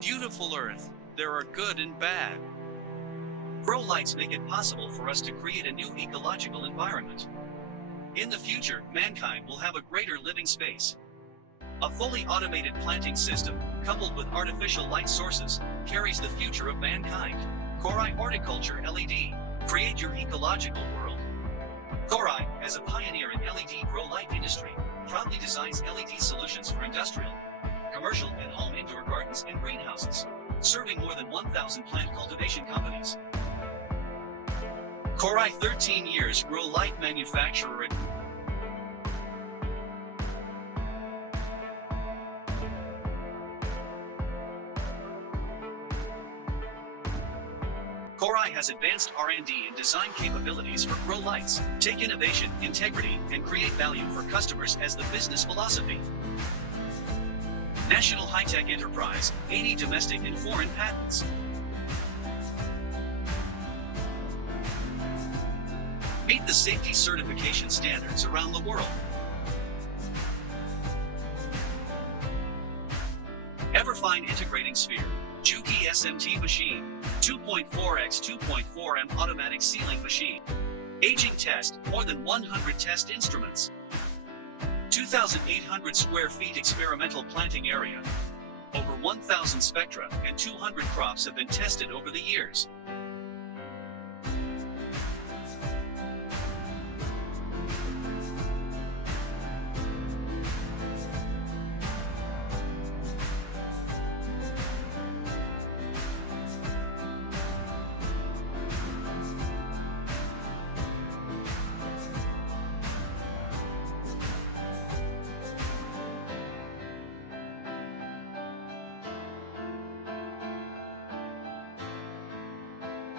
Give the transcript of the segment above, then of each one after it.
Beautiful Earth, there are good and bad. Grow lights make it possible for us to create a new ecological environment. In the future, mankind will have a greater living space. A fully automated planting system, coupled with artificial light sources, carries the future of mankind. Koray Horticulture LED. Create your ecological world. Koray, as a pioneer in LED grow light industry, proudly designs LED solutions for industrial, commercial and home indoor gardens and greenhouses, serving more than 1,000 plant cultivation companies. Koray 13 years grow light manufacturer. Koray has advanced R&D and design capabilities for grow lights. Take innovation, integrity, and create value for customers as the business philosophy. National high-tech enterprise, 80 domestic and foreign patents. Meet the safety certification standards around the world. Everfine integrating sphere, Juki SMT machine, 2.4x 2.4M automatic sealing machine. Aging test, more than 100 test instruments. 2,800 square feet experimental planting area. Over 1,000 spectra and 200 crops have been tested over the years.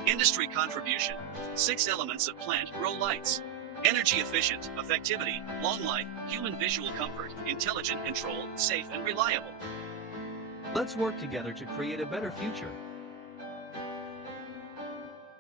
Industry contribution. 6 elements of plant grow lights. Energy efficient, effectivity, long life, human visual comfort, intelligent control, safe and reliable. Let's work together to create a better future.